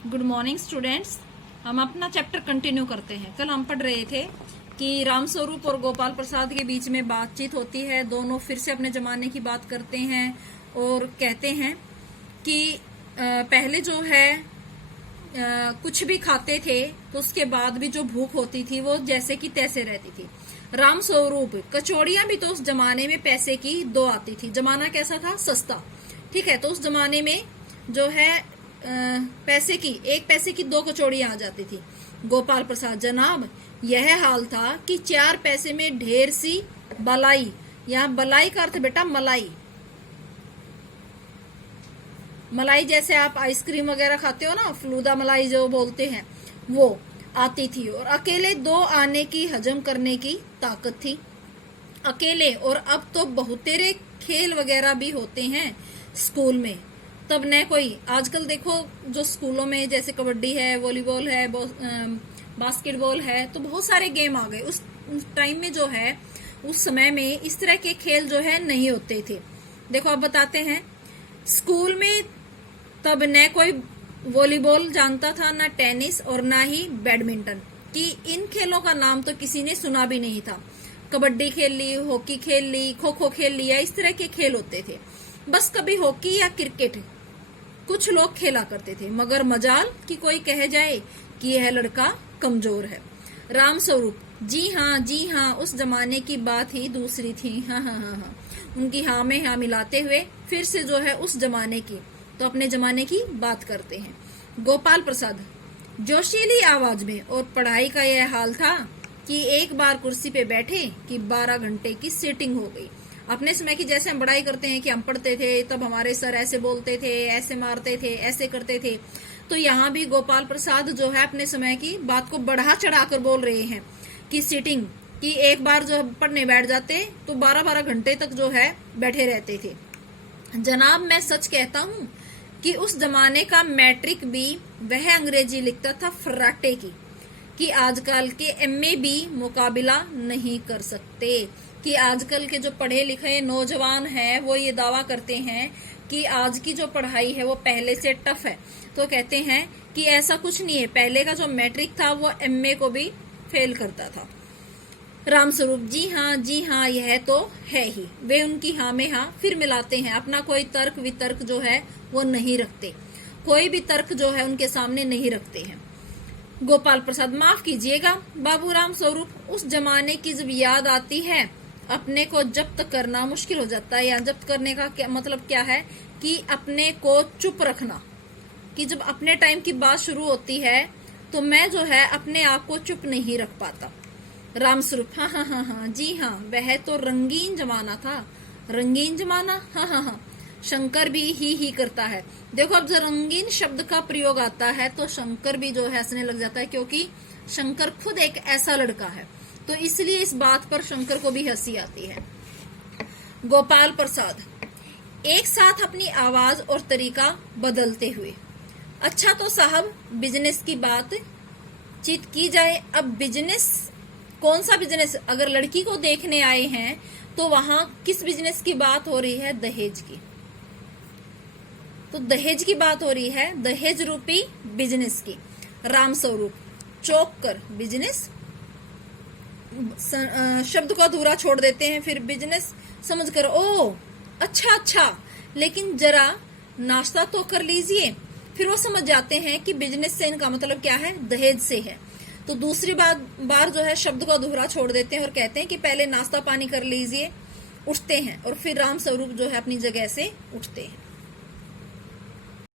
Good morning students. हम अपना chapter continue करते हैं। कल हम पढ़ रहे थे कि रामस्वरूप और गोपाल प्रसाद के बीच में बातचीत होती है। दोनों फिर से अपने जमाने की बात करते हैं और कहते हैं कि पहले जो है कुछ भी खाते थे तो उसके बाद भी जो भूख होती थी वो जैसे कि तैसे रहती थी। रामस्वरूप कचौड़ियां भी तो उस जमाने में पैसे की 2 आती थी। जमाना कैसा था? सस्ता। ठीक है, तो उस जमाने में जो है पैसे की 1 पैसे की 2 कचौड़ियां आ जाती थी। गोपाल प्रसाद जनाब, यह हाल था कि 4 पैसे में ढेर सी बलाई। यहाँ बलाई का अर्थ बेटा मलाई। मलाई जैसे आप आइसक्रीम वगैरह खाते हो ना, फलूदा मलाई जो बोलते हैं, वो आती थी। और अकेले 2 आने की हजम करने की ताकत थी। अकेले। और अब तो बहुतेरे खेल वगैरह भी होते हैं स्कूल में। तब न कोई, आजकल देखो जो स्कूलों में जैसे कबड्डी है, वॉलीबॉल है, बास्केटबॉल है, तो बहुत सारे गेम आ गए। उस टाइम में जो है, उस समय में इस तरह के खेल जो है नहीं होते थे। देखो अब बताते हैं, स्कूल में तब न कोई वॉलीबॉल जानता था, ना टेनिस और ना ही बैडमिंटन। कि इन खेलों का नाम तो किसी ने सुना भी नहीं था। कबड्डी खेल ली, हॉकी खेल ली, खो खो खेल लिया, इस तरह के खेल होते थे। बस कभी हॉकी या क्रिकेट कुछ लोग खेला करते थे, मगर मजाल कि कोई कह जाए कि यह लड़का कमजोर है। रामस्वरूप, जी हाँ, उस जमाने की बात ही दूसरी थी। हाँ। उनकी हाँ में हाँ मिलाते हुए फिर से जो है उस जमाने की, तो अपने जमाने की बात करते हैं। गोपाल प्रसाद जोशीली आवाज में, और पढ़ाई का यह हाल था कि एक बार कुर्सी पे बैठे कि 12 घंटे की सीटिंग हो गई। अपने समय की जैसे हम पढ़ाई करते हैं कि हम पढ़ते थे तब हमारे सर ऐसे बोलते थे, ऐसे मारते थे, ऐसे करते थे, तो यहाँ भी गोपाल प्रसाद जो है अपने समय की बात को बढ़ा चढ़ाकर बोल रहे हैं कि सीटिंग, कि एक बार जो पढ़ने बैठ जाते तो 12-12 घंटे तक जो है बैठे रहते थे। जनाब, मैं सच कहता हूँ कि उस जमाने का मैट्रिक भी वह अंग्रेजी लिखता था फर्राटे की, कि आजकल के एमए भी मुकाबला नहीं कर सकते। कि आजकल के जो पढ़े लिखे नौजवान हैं वो ये दावा करते हैं कि आज की जो पढ़ाई है वो पहले से टफ है। तो कहते हैं कि ऐसा कुछ नहीं है, पहले का जो मैट्रिक था वो एमए को भी फेल करता था। रामस्वरूप, जी हाँ, यह तो है ही। वे उनकी हाँ में हाँ फिर मिलाते हैं। अपना कोई तर्क वितर्क जो है वो नहीं रखते, कोई भी तर्क जो है उनके सामने नहीं रखते हैं। गोपाल प्रसाद, माफ कीजिएगा बाबू रामस्वरूप, उस जमाने की जब याद आती है अपने को जब्त करना मुश्किल हो जाता है। या जब्त करने का क्या मतलब क्या है? कि अपने को चुप रखना। कि जब अपने टाइम की बात शुरू होती है तो मैं जो है अपने आप को चुप नहीं रख पाता। रामस्वरूप, हाँ, जी हाँ, वह तो रंगीन जमाना था। रंगीन जमाना, हाँ, शंकर भी ही करता है। देखो अब जब रंगीन शब्द का प्रयोग आता है तो शंकर भी जो है हंसने लग जाता है, क्योंकि शंकर खुद एक ऐसा लड़का है, तो इसलिए इस बात पर शंकर को भी हंसी आती है। गोपाल प्रसाद एक साथ अपनी आवाज और तरीका बदलते हुए, अच्छा तो साहब बिजनेस की बात चित की जाए। अब बिजनेस, कौन सा बिजनेस? अगर लड़की को देखने आए हैं तो वहां किस बिजनेस की बात हो रही है? दहेज की। तो दहेज की बात हो रही है, दहेज रूपी बिजनेस की। रामस्वरूप, चौक कर बिजनेस, शब्द को अधूरा छोड़ देते हैं, फिर बिजनेस समझ कर, ओ अच्छा, लेकिन जरा नाश्ता तो कर लीजिए। फिर वो समझ जाते हैं कि बिजनेस से इनका मतलब क्या है? दहेज से है। तो दूसरी बार जो है शब्द को अधूरा छोड़ देते हैं और कहते हैं कि पहले नाश्ता पानी कर लीजिए। उठते हैं और फिर रामस्वरूप जो है अपनी जगह से उठते हैं।